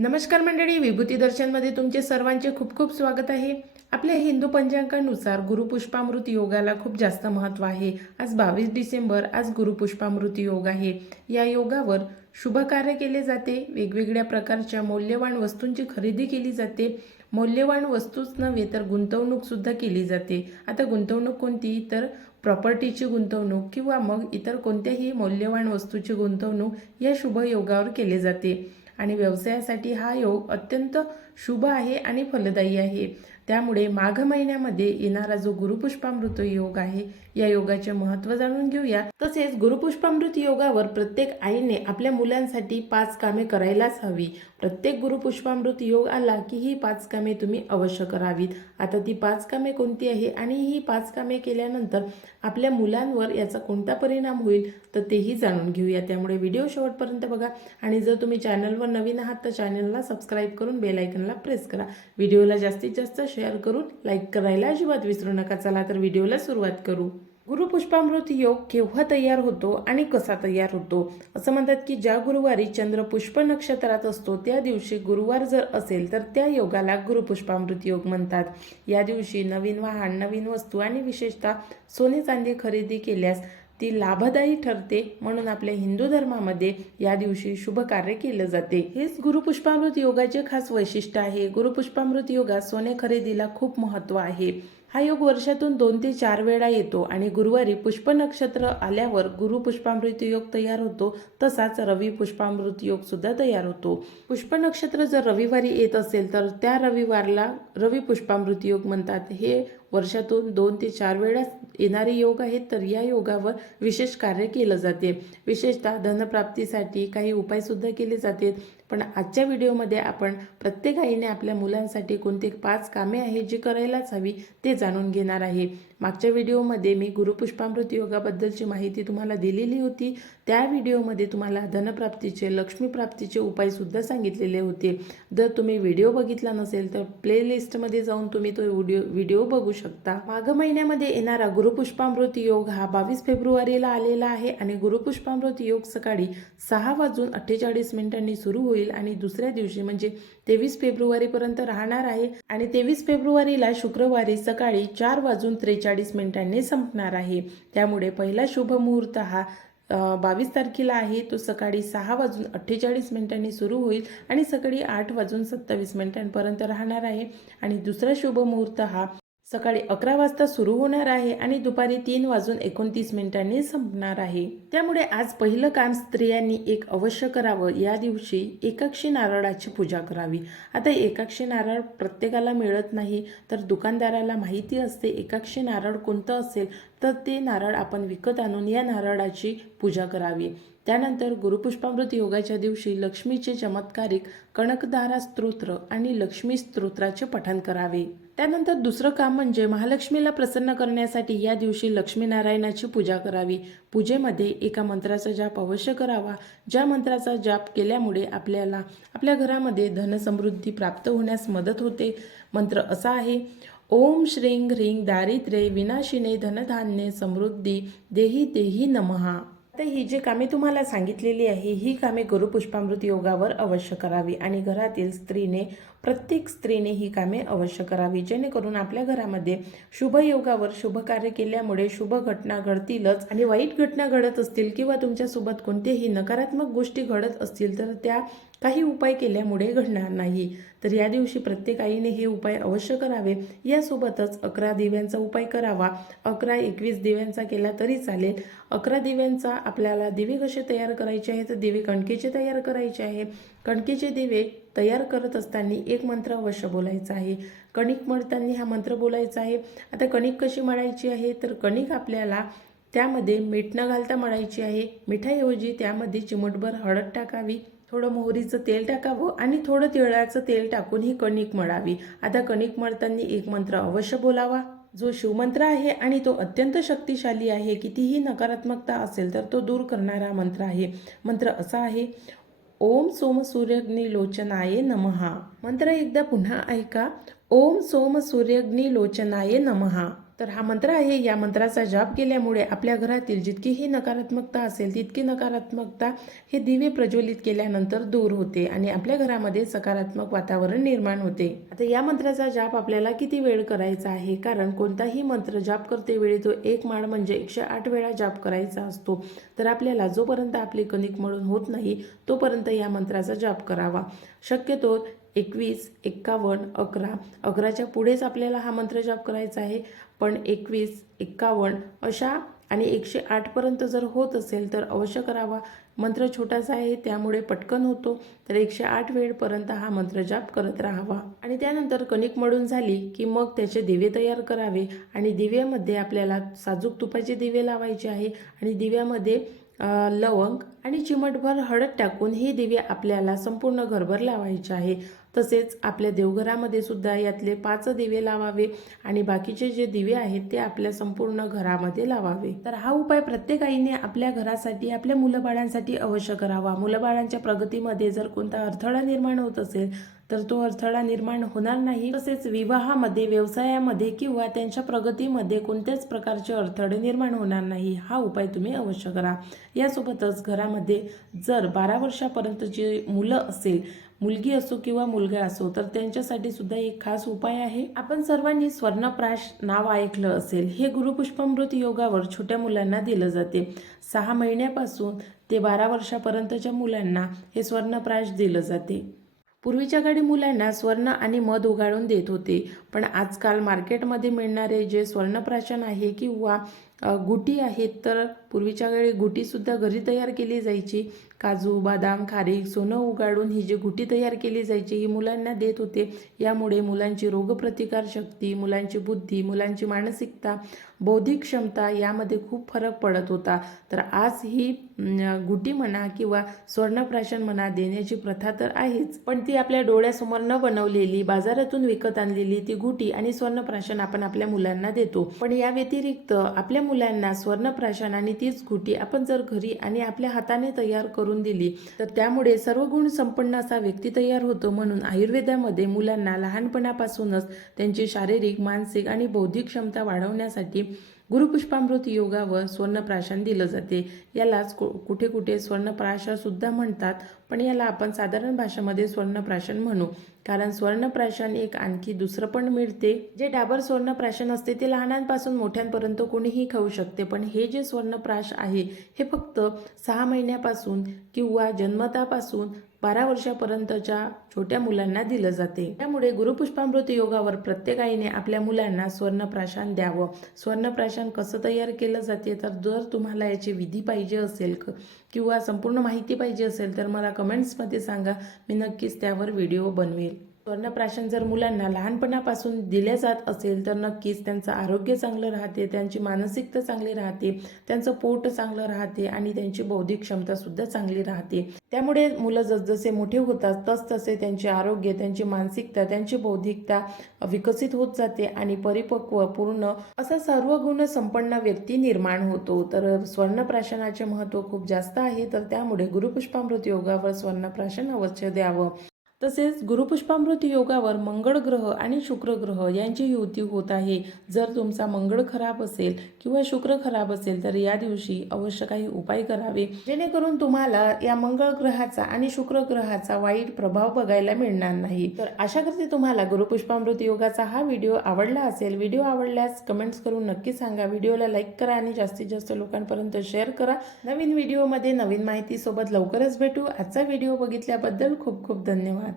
नमस्कार मंडळी विभूती दर्शनमध्ये तुमचे सर्वांचे खूप खूप स्वागत आहे. आपल्या हिंदू पंचांगानुसार गुरुपुष्पामृत योगाला खूप जास्त महत्त्व आहे. आज बावीस डिसेंबर आज गुरुपुष्पामृत योग आहे. या योगावर शुभ कार्य केले जाते. वेगवेगळ्या प्रकारच्या मौल्यवान वस्तूंची खरेदी केली जाते. मौल्यवान वस्तूच नव्हे तर गुंतवणूकसुद्धा केली जाते. आता गुंतवणूक कोणती? तर प्रॉपर्टीची गुंतवणूक किंवा मग इतर कोणत्याही मौल्यवान वस्तूची गुंतवणूक या शुभ योगावर केली जाते. आणि व्यवसायासाठी हा योग अत्यंत शुभ आहे आणि फलदायी आहे. त्यामुळे माघ महिन्यामध्ये येणारा जो गुरुपुष्पामृत योग आहे या योगाचे महत्त्व जाणून घेऊया. तसेच गुरुपुष्पामृत योगावर प्रत्येक आईने आपल्या मुलांसाठी पाच कामे करायलाच हवी. प्रत्येक गुरुपुष्पामृत योग आला की ही पाच कामे तुम्ही अवश्य करावीत. आता ती पाच कामे कोणती आहे आणि ही पाच कामे केल्यानंतर आपल्या मुलांवर याचा कोणता परिणाम होईल तर तेही जाणून घेऊया. त्यामुळे व्हिडिओ शेवटपर्यंत बघा आणि जर तुम्ही चॅनलवर नवीन आहात तर चॅनलला सबस्क्राईब करून बेलायकनला प्रेस करा. व्हिडिओला जास्तीत जास्त शेअर करून लाईक करायला अजिबात विसरू नका. चला तर व्हिडिओला सुरुवात करू. गुरुपुष्पामृत योग केव्हा तयार होतो आणि कसा तयार होतो? असं म्हणतात की ज्या गुरुवारी चंद्र पुष्प नक्षत्रात असतो त्या दिवशी गुरुवार जर असेल तर त्या योगाला गुरुपुष्पामृत योग म्हणतात. या दिवशी नवीन वाहन नवीन वस्तू आणि विशेषतः सोने चांदी खरेदी केल्यास ती लाभदायी ठरते म्हणून आपल्या हिंदू धर्मामध्ये या दिवशी शुभ कार्य केलं जाते. हेच गुरुपुष्पामृत योगाचे खास वैशिष्ट्य आहे. गुरुपुष्पामृत योगात सोने खरेदीला खूप महत्त्व आहे. हा योग वर्षातून दोन ते चार वेळा येतो आणि गुरुवारी पुष्प नक्षत्र आल्यावर गुरु पुष्पामृत योग तयार होतो तसाच रवी पुष्पामृत योग सुद्धा तयार होतो. पुष्प नक्षत्र जर रविवारी येत असेल तर त्या रविवारला रवी पुष्पामृत योग म्हणतात. हे वर्षातून दोन ते चार वेळा येणारे योग आहेत तर या योगावर विशेष कार्य केलं जाते. विशेषतः धनप्राप्तीसाठी काही उपायसुद्धा केले जातात पण आजच्या व्हिडिओमध्ये आपण प्रत्येक आईने आपल्या मुलांसाठी कोणती पाच कामे आहेत जी करायलाच हवी ते जाणून घेणार आहे. मागच्या व्हिडिओमध्ये मी गुरुपुष्पामृत योगाबद्दलची माहिती तुम्हाला दिलेली होती. त्या व्हिडिओमध्ये तुम्हाला धनप्राप्तीचे लक्ष्मीप्राप्तीचे उपायसुद्धा सांगितलेले होते. जर तुम्ही व्हिडिओ बघितला नसेल तर प्लेलिस्टमध्ये जाऊन तुम्ही तो व्हिडिओ व्हिडिओ बघू शकता. माघ महिन्यामध्ये येणारा गुरुपुष्पामृत योग हा बावीस फेब्रुवारीला आलेला आहे आणि गुरुपुष्पामृत योग सकाळी सहा वाजून अठ्ठेचाळीस मिनिटांनी सुरू होईल आणि दुसऱ्या दिवशी म्हणजे तेवीस फेब्रुवारीपर्यंत राहणार आहे. आणि तेवीस फेब्रुवारीला शुक्रवारी सकाळी चार वाजून त्रेचाळीस मिनिटांनी संपणार आहे. त्यामुळे पहिला शुभ मुहूर्त हा बावीस तारखेला आहे. तो सकाळी सहा वाजून अठ्ठेचाळीस मिनिटांनी सुरू होईल आणि सकाळी आठ वाजून सत्तावीस मिनिटांपर्यंत राहणार आहे. आणि दुसरा शुभ मुहूर्त हा सकाळी अकरा वाजता सुरू होणार आहे आणि दुपारी तीन वाजून एकोणतीस मिनिटांनी संपणार आहे. त्यामुळे आज पहिलं काम स्त्रियांनी एक अवश्य करावं. या दिवशी एकाक्षी नारळाची पूजा करावी. आता एकाक्षी नारळ प्रत्येकाला मिळत नाही तर दुकानदाराला माहिती असते एकाक्षी नारळ कोणतं असेल तर ते नारळ आपण विकत आणून या नारळाची पूजा करावी. त्यानंतर गुरुपुष्पामृत योगाच्या दिवशी लक्ष्मीचे चमत्कारिक कणकधारा स्तोत्र आणि लक्ष्मी स्तोत्राचे पठण करावे. त्यानंतर दुसरं काम म्हणजे महालक्ष्मीला प्रसन्न करण्यासाठी या दिवशी लक्ष्मीनारायणाची पूजा करावी. पूजेमध्ये एका मंत्राचा जाप अवश्य करावा. ज्या मंत्राचा जाप केल्यामुळे आपल्याला आपल्या घरामध्ये धनसमृद्धी प्राप्त होण्यास मदत होते. मंत्र असा आहे ओम श्रीं ह्रीं दारिद्र्ये विनाशिने धनधान्ये समृद्धी देही देही नमहा तर ही जी कामे तुम्हाला सांगितलेली आहे ही कामे गुरुपुष्पामृत योगावर अवश्य करावी आणि घरातील स्त्रीने प्रत्येक स्त्रीने ही कामे अवश्य करावी. जेणेकरून आपल्या घरामध्ये शुभ योगावर शुभ कार्य केल्यामुळे शुभ घटना घडतीलच आणि वाईट घटना घडत असतील किंवा तुमच्यासोबत कोणतेही नकारात्मक गोष्टी घडत असतील तर त्या काही उपाय केल्यामुळे घडणार नाही. तर या दिवशी प्रत्येक आईने हे उपाय अवश्य करावे. यासोबतच अकरा दिव्यांचा उपाय करावा. अकरा एकवीस दिव्यांचा केला तरी चालेल. अकरा दिव्यांचा आपल्याला दिवे कसे तयार करायचे आहे तर दिवे कणकेचे तयार करायचे आहे कणकेचे दिवे तयार करत असताना एक मंत्र अवश्य बोलायचा आहे. कणिक मळताना हा मंत्र बोलायचा आहे. आता कणिक कशी मळायची आहे? तर कणिक आपल्याला त्यामध्ये मीठ न घालता मळायची आहे. मिठाऐवजी त्यामध्ये चिमटभर हळद टाकावी. थोडं मोहरीचं तेल टाकावं आणि थोडं तिळाचं तेल टाकून ही कणिक मळावी. आता कणिक मळताना एक मंत्र अवश्य बोलावा. जो शिवमंत्र आहे आणि तो अत्यंत शक्तिशाली आहे कितीही नकारात्मकता असेल तर तो दूर करणारा मंत्र आहे. मंत्र असा आहे ओम सोम सूर्यग्नी लोचनाय नमहा. मंत्र एकदा पुन्हा ऐका ओम सोम सूर्यग्नी लोचनाय नमहा. तर हा मंत्र आहे. या मंत्राचा जाप केल्यामुळे आपल्या घरातील जितकीही नकारात्मकता असेल तितकी नकारात्मकता हे दिवे प्रज्वलित केल्यानंतर दूर होते आणि आपल्या घरामध्ये सकारात्मक वातावरण निर्माण होते. आता या मंत्राचा जाप आपल्याला किती वेळ करायचा आहे? कारण कोणताही मंत्र जाप करते वेळी तो एक माळ म्हणजे एकशे आठ वेळा जाप करायचा असतो. तर आपल्याला जोपर्यंत आपली कणिक मळून होत नाही तोपर्यंत या मंत्राचा जाप करावा. शक्यतो एकवीस एक्कावन्न अकरा. अकराच्या पुढेच आपल्याला हा मंत्र जप करायचा आहे. पण एकवीस एक्कावन्न अशा आणि एकशे आठपर्यंत जर होत असेल तर अवश्य करावा. मंत्र छोटासा आहे त्यामुळे पटकन होतो. तर एकशे आठ वेळपर्यंत हा मंत्र जाप करत राहावा. आणि त्यानंतर कणिक मळून झाली की मग त्याचे दिवे तयार करावे. आणि दिव्यामध्ये आपल्याला साजूक तुपाचे दिवे लावायचे आहे. आणि दिव्यामध्ये लवंग आणि चिमटभर हळद टाकून हे दिवे आपल्याला संपूर्ण घरभर लावायचे आहे. तसेच आपल्या देवघरामध्ये सुद्धा यातले पाच दिवे लावावे आणि बाकीचे जे दिवे आहेत ते आपल्या संपूर्ण घरामध्ये लावावे. तर हा उपाय प्रत्येक आईने आपल्या घरासाठी आपल्या मुलंबाळांसाठी अवश्य करावा. मुलंबाळांच्या प्रगतीमध्ये जर कोणता अडथळा निर्माण होत असेल तर तो अडथळा निर्माण होणार नाही. तसेच विवाहामध्ये व्यवसायामध्ये किंवा त्यांच्या प्रगतीमध्ये कोणत्याच प्रकारचे अडथळे निर्माण होणार नाही. हा उपाय तुम्ही अवश्य करा. यासोबतच घरामध्ये जर बारा वर्षापर्यंतची मुलं असेल मुलगी असो किंवा मुलगा असो तर त्यांच्यासाठी सुद्धा एक खास उपाय आहे. आपण सर्वांनी स्वर्णप्राश नाव ऐकलं असेल हे गुरुपुष्पामृत योगावर छोट्या मुलांना दिलं जाते. सहा महिन्यापासून ते बारा वर्षापर्यंतच्या मुलांना हे स्वर्णप्राश दिलं जाते. पूर्वीच्या काळी मुलांना स्वर्ण आणि मध उगाळून देत होते. पण आजकाल मार्केटमध्ये मिळणारे जे स्वर्णप्राशन आहे किंवा गुटी आहेत तर पूर्वीच्या वेळी गुटीसुद्धा घरी तयार केली जायची. काजू बदाम खारीक सोनं उगाडून ही जी गुटी तयार केली जायची ही मुलांना देत होते. यामुळे मुलांची रोगप्रतिकार शक्ती मुलांची बुद्धी मुलांची मानसिकता बौद्धिक क्षमता यामध्ये खूप फरक पडत होता. तर आज ही गुटी म्हणा किंवा स्वर्णप्राशन म्हणा देण्याची प्रथा तर आहेच. पण ती आपल्या डोळ्यासमोर न बनवलेली बाजारातून विकत आणलेली ती गुटी आणि स्वर्णप्राशन आपण आपल्या मुलांना देतो. पण या व्यतिरिक्त आपल्या मुलांना स्वर्णप्राशन आणि तीच घुटी आपण जर घरी आणि आपल्या हाताने तयार करून दिली तर त्यामुळे सर्व गुण संपन्न असा व्यक्ती तयार होतो म्हणून आयुर्वेदामध्ये मुलांना लहानपणापासूनच त्यांची शारीरिक मानसिक आणि बौद्धिक क्षमता वाढवण्यासाठी गुरुपुष्पामृत योगावर स्वर्णप्राशन दिलं जाते. यालाच कु- कुठे कुठे स्वर्णप्राशन सुद्धा म्हणतात पण याला आपण साधारण भाषेमध्ये स्वर्णप्राशन म्हणू. कारण स्वर्णप्राशन एक आणखी दुसरं पण मिळते. जे डाबर स्वर्णप्राशन असते ते लहानांपासून मोठ्यांपर्यंत कोणीही खाऊ शकते. पण हे जे स्वर्णप्राश आहे हे फक्त सहा महिन्यापासून किंवा जन्मतापासून बारा वर्षापर्यंतच्या छोट्या मुलांना दिलं जाते. त्यामुळे गुरुपुष्पामृत योगावर प्रत्येक आईने आपल्या मुलांना स्वर्णप्राशन द्यावं. स्वर्णप्राशन कसं तयार केलं जाते? तर जर तुम्हाला याची विधी पाहिजे असेल किंवा संपूर्ण माहिती पाहिजे असेल तर मला कमेंट्समध्ये सांगा. मी नक्कीच त्यावर व्हिडिओ बनवेल. स्वर्णप्राशन जर मुलांना लहानपणापासून दिले जात असेल तर नक्कीच त्यांचं आरोग्य चांगलं राहते त्यांची मानसिकता चांगली राहते त्यांचं पोट चांगलं राहते आणि त्यांची बौद्धिक क्षमतासुद्धा चांगली राहते. त्यामुळे मुलं जसजसे मोठे होतात तसतसे त्यांचे आरोग्य त्यांची मानसिकता त्यांची बौद्धिकता विकसित होत जाते आणि परिपक्व पूर्ण असा सर्व गुण संपन्न व्यक्ती निर्माण होतो. तर स्वर्णप्राशनाचे महत्त्व खूप जास्त आहे तर त्यामुळे गुरुपुष्पामृत योगावर स्वर्णप्राशन अवश्य द्यावं. तसेच गुरुपुष्पामृत योगावर मंगळ ग्रह आणि शुक्र ग्रह यांची युती होत आहे. जर तुमचा मंगळ खराब असेल किंवा शुक्र खराब असेल तर या दिवशी अवश्य काही उपाय करावे. जेणेकरून तुम्हाला या मंगळ ग्रहाचा आणि शुक्र ग्रहाचा वाईट प्रभाव बघायला मिळणार नाही. तर आशा करते तुम्हाला गुरुपुष्पामृत योगाचा हा व्हिडिओ आवडला असेल. व्हिडिओ आवडल्यास कमेंट्स करून नक्की सांगा. व्हिडिओला लाईक करा आणि जास्तीत जास्त लोकांपर्यंत शेअर करा. नवीन व्हिडिओमध्ये नवीन माहितीसोबत लवकरच भेटू. आजचा व्हिडिओ बघितल्याबद्दल खूप खूप धन्यवाद.